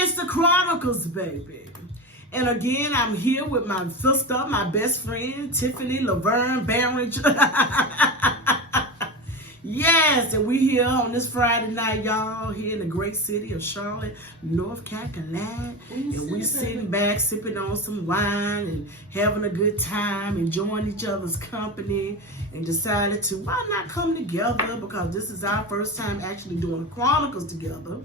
It's the Chronicles, baby. And again, I'm here with my sister, my best friend, Tiffany Barringer. Yes, and we here on this Friday night, y'all, here in the great city of Charlotte, North Carolina. And we sitting back, sipping on some wine and having a good time, enjoying each other's company, and decided to, why not come together? Because this is our first time actually doing the Chronicles together.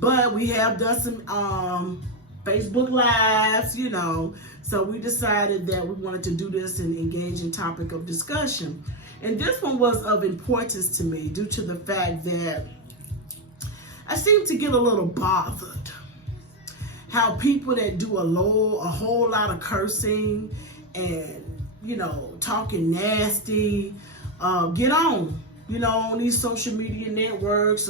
But we have done some Facebook Lives, you know. So we decided that we wanted to do this and engage in topic of discussion. And this one was of importance to me due to the fact that I seem to get a little bothered how people that do a whole lot of cursing and, you know, talking nasty, get on, you know, on these social media networks.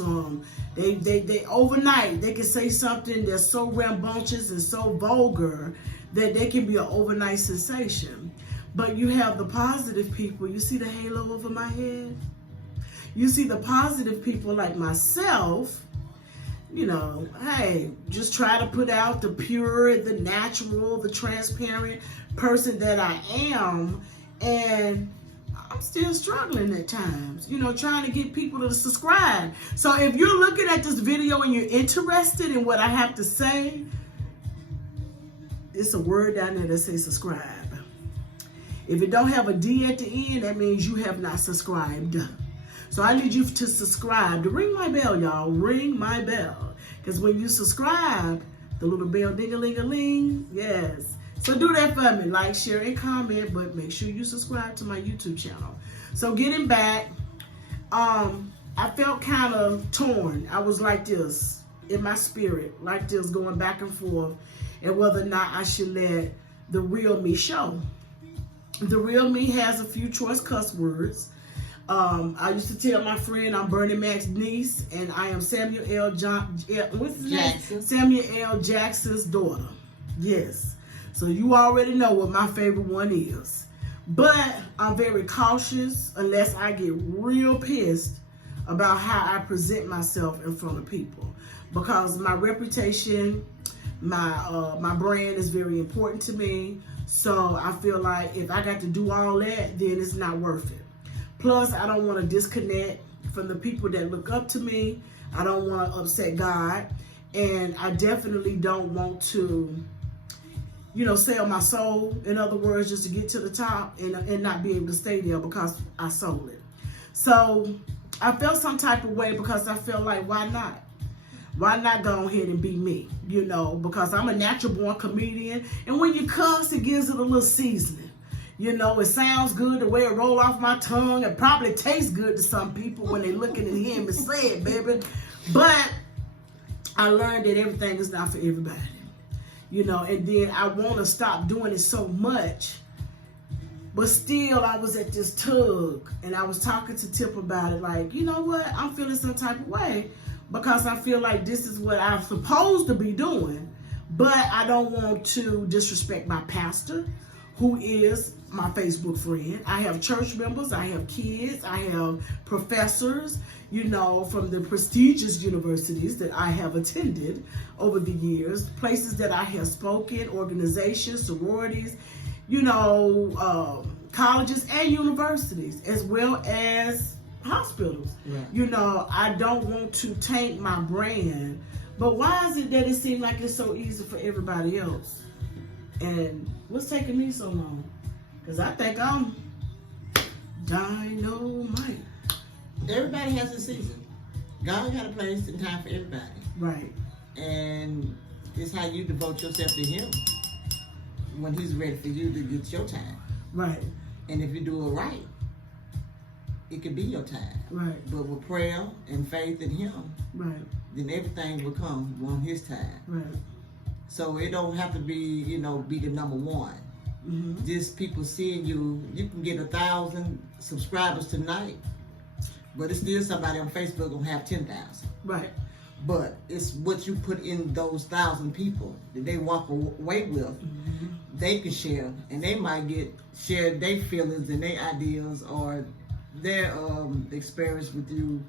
They overnight, they can say something that's so rambunctious and so vulgar that they can be an overnight sensation. But you have the positive people. You see the halo over my head? You see the positive people like myself, you know, hey, just try to put out the pure, the natural, the transparent person that I am. And I'm still struggling at times, you know, trying to get people to subscribe. So if you're looking at this video and you're interested in what I have to say, it's a word down there that says subscribe. If it don't have a D at the end, that means you have not subscribed. So I need you to subscribe. To ring my bell, y'all. Ring my bell. Because when you subscribe, the little bell ding-a-ling-a-ling, yes. So do that for me. Like, share, and comment. But make sure you subscribe to my YouTube channel. So getting back, I felt kind of torn. I was like this in my spirit. Like this, going back and forth. And whether or not I should let the real me show. The real me has a few choice cuss words. I used to tell my friend I'm Bernie Mac's niece, and I am Samuel L. Samuel L. Jackson's daughter. Yes. So you already know what my favorite one is. But I'm very cautious unless I get real pissed about how I present myself in front of people. Because my reputation, my brand is very important to me. So I feel like if I got to do all that, then it's not worth it. Plus, I don't want to disconnect from the people that look up to me. I don't want to upset God. And I definitely don't want to, you know, sell my soul. In other words, just to get to the top and not be able to stay there because I sold it. So I felt some type of way because I felt like, why not? Why not go ahead and be me, you know, because I'm a natural born comedian. And when you cuss, it gives it a little seasoning. You know, it sounds good the way it roll off my tongue. It probably tastes good to some people when they looking and hearing me say it, baby. But I learned that everything is not for everybody, you know, and then I want to stop doing it so much. But still, I was at this tug, and I was talking to Tipp about it, like, you know what, I'm feeling some type of way. Because I feel like this is what I'm supposed to be doing. But I don't want to disrespect my pastor, who is my Facebook friend. I have church members, I have kids, I have professors, you know, from the prestigious universities that I have attended over the years, places that I have spoken, organizations, sororities, you know, colleges and universities, as well as hospitals. Right. You know, I don't want to taint my brand, but why is it that it seems like it's so easy for everybody else? And what's taking me so long? Because I think I'm dynamite. Everybody has a season. God got a place and time for everybody. Right. And it's how you devote yourself to Him when He's ready for you to get your time. Right. And if you do it right, it could be your time. Right. But with prayer and faith in Him, right, then everything will come on His time. Right. So it don't have to be, you know, be the number one. Mm-hmm. Just people seeing you. You can get 1,000 subscribers tonight, but it's still somebody on Facebook gonna have 10,000. Right. But it's what you put in those 1,000 people that they walk away with. Mm-hmm. They can share, and they might share their feelings and their ideas or their experience with you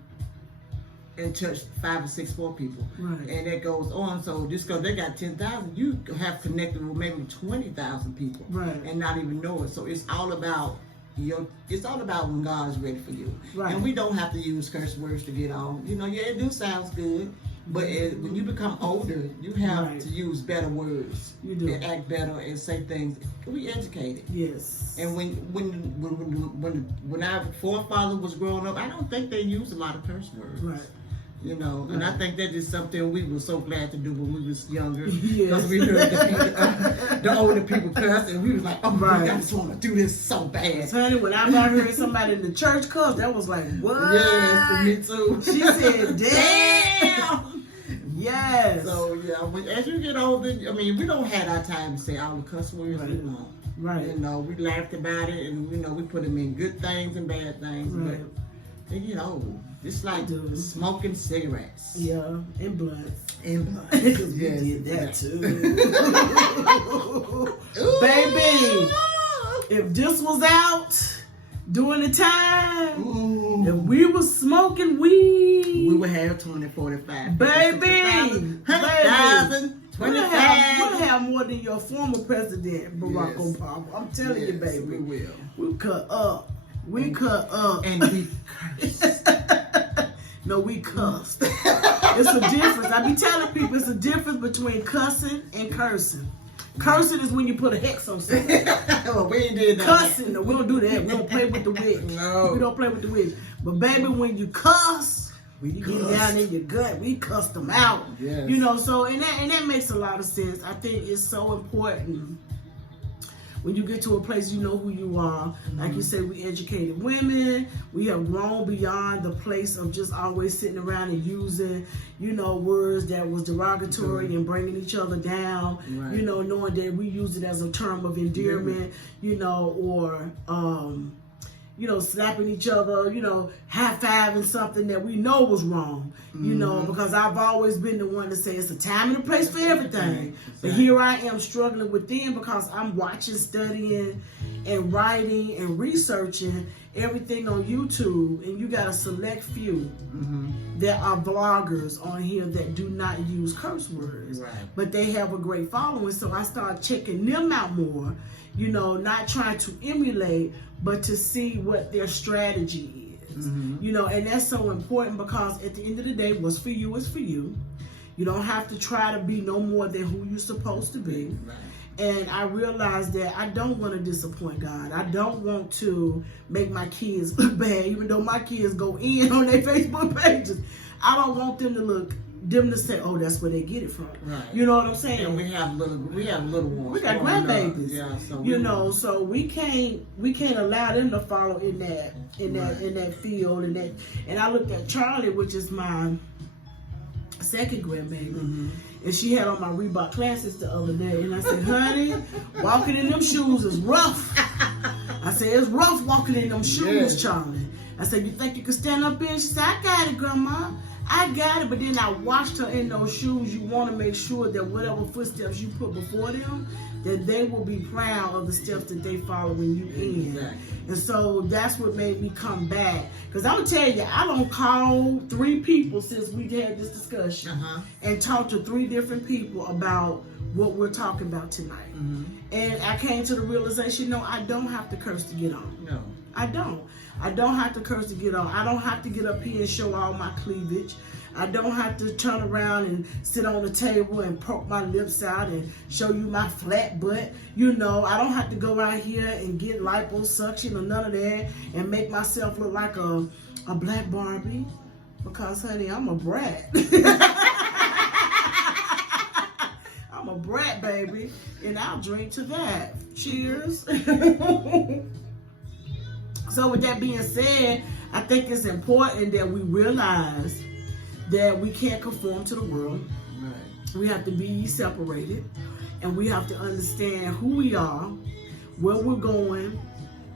and touch 5 or 6 more people. Right. And it goes on. So just because they got 10,000, you have connected with maybe 20,000 people. Right. And not even know it. So it's all about it's all about when God's ready for you. Right. And we don't have to use curse words to get on. You know, yeah, it do sounds good. But when you become older, you have to use better words. You do. And act better and say things. We educated. Yes. And when our forefather was growing up, I don't think they used a lot of curse words. Right. You know, and I think that is something we were so glad to do when we was younger. Yes. Because we heard the older people cuss, and we was like, oh my God, I just want to do this so bad. Honey, when I heard somebody in the church cuss, that was like, what? Yes, me too. She said, damn. Yes. So, yeah, as you get older, I mean, we don't have our time to say all the cuss words, Right. you know. Right. You know, we laughed about it, and, you know, we put them in good things and bad things. Right. But they get old. It's like smoking cigarettes. Yeah, and blunts. And blunts. Because we did that too. Baby, if this was out during the time, if we was smoking weed, we would have 20, 45. Baby, 100,000, 25. We'll have more than your former president, Barack Obama. I'm telling you, baby. We will. We cut up. We cut up. And we cursed. No, we cussed. It's a difference. I be telling people it's a difference between cussing and cursing. Cursing is when you put a hex on something. Well, we ain't did that. Cussing, no, we don't do that. We don't play with the witch. No. We don't play with the witch. But baby, when you cuss, you get down in your gut. We cuss them out. Yes. You know, so and that makes a lot of sense. I think it's so important. When you get to a place, you know who you are. Mm-hmm. Like you said, we educated women. We have grown beyond the place of just always sitting around and using, you know, words that was derogatory and bringing each other down. Right. You know, knowing that we use it as a term of endearment, you know, or, you know, slapping each other, you know, high-fiving something that we know was wrong, you know, because I've always been the one to say it's a time and a place for everything. But here I am struggling within because I'm watching, studying, and writing and researching everything on YouTube, and you got a select few that are bloggers on here that do not use curse words, but they have a great following. So I started checking them out more, you know, not trying to emulate, but to see what their strategy is, you know, and that's so important because at the end of the day, what's for you is for you. You don't have to try to be no more than who you're supposed to be. And I realized that I don't want to disappoint God. I don't want to make my kids look bad, even though my kids go in on their Facebook pages. I don't want them to say, oh, that's where they get it from. You know what I'm saying? And we have little ones. We got grandbabies. Yeah, so you know, so we can't allow them to follow in that field and I looked at Charlie, which is my second grandbaby. And she had on my Reebok Classics the other day. And I said, honey, walking in them shoes is rough. I said, it's rough walking in them shoes, Charlie. I said, you think you can stand up here? She said, I got it, Grandma. I got it. But then I watched her in those shoes. You want to make sure that whatever footsteps you put before them, that they will be proud of the steps that they follow when you in. And so that's what made me come back. Because I'm going to tell you, I don't call 3 people since we had this discussion and talked to 3 different people about what we're talking about tonight. And I came to the realization, no, I don't have to curse to get on. No. I don't. I don't have to curse to get on. I don't have to get up here and show all my cleavage. I don't have to turn around and sit on the table and poke my lips out and show you my flat butt. You know, I don't have to go out here and get liposuction or none of that and make myself look like a black Barbie. Because, honey, I'm a brat. I'm a brat, baby. And I'll drink to that. Cheers. So with that being said, I think it's important that we realize that we can't conform to the world. We have to be separated, and we have to understand who we are, where we're going,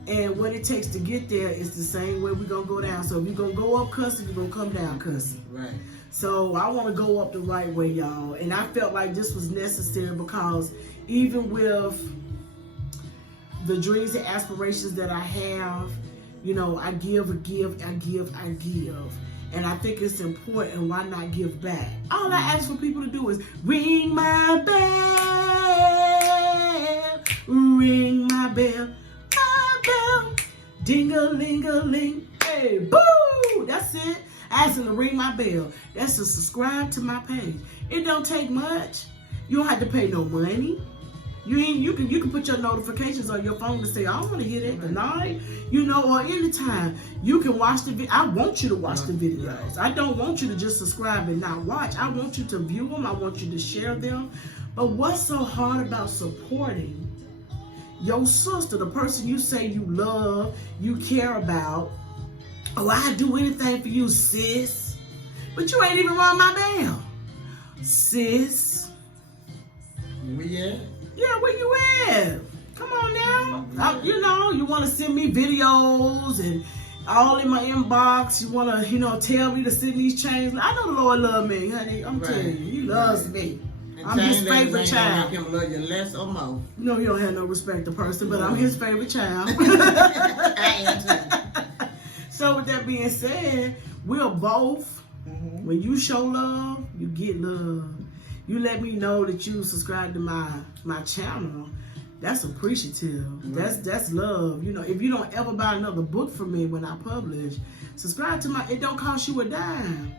and what it takes to get there is the same way we're going to go down. So if you're going to go up cussing, you're going to come down cussing. So I want to go up the right way, y'all. And I felt like this was necessary because even with the dreams and aspirations that I have, you know, I give. And I think it's important. Why not give back? All I ask for people to do is ring my bell, ring my bell, ding-a-ling-a-ling. Hey, boo! That's it. I ask them to ring my bell. That's to subscribe to my page. It don't take much. You don't have to pay no money. You can put your notifications on your phone to say, I want to hear that tonight, or anytime. You can watch the video. I want you to watch the videos. I don't want you to just subscribe and not watch. I want you to view them. I want you to share them. But what's so hard about supporting your sister, the person you say you love, you care about? Oh, I'd do anything for you, sis. But you ain't even rung my bell. Sis. Where you at? Yeah, where you at? Come on now. You want to send me videos and all in my inbox. You want to, tell me to send these chains. I know the Lord loves me, honey. I'm telling you, He loves me. And I'm His favorite child. Him love you less or more. No, He don't have no respect to person, but I'm His favorite child. I am too. So with that being said, we're both. When you show love, you get love. You let me know that you subscribe to my channel. That's appreciative. That's love. If you don't ever buy another book from me when I publish, subscribe to it don't cost you a dime.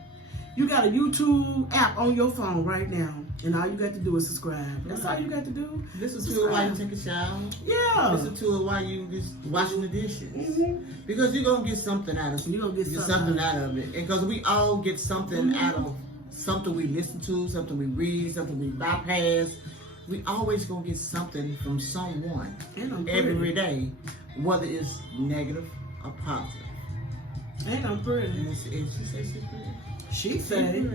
You got a YouTube app on your phone right now, and all you got to do is subscribe. That's all you got to do. Listen to it while you take a shower. Yeah. Listen to it while you just washing the dishes. Because you're going to get something out of it. You're going to get something out of it. Because we all get something out of something we listen to, something we read, something we bypass. We always going to get something from someone every day, whether it's negative or positive. Ain't I'm pretty. And she said she's pretty. She said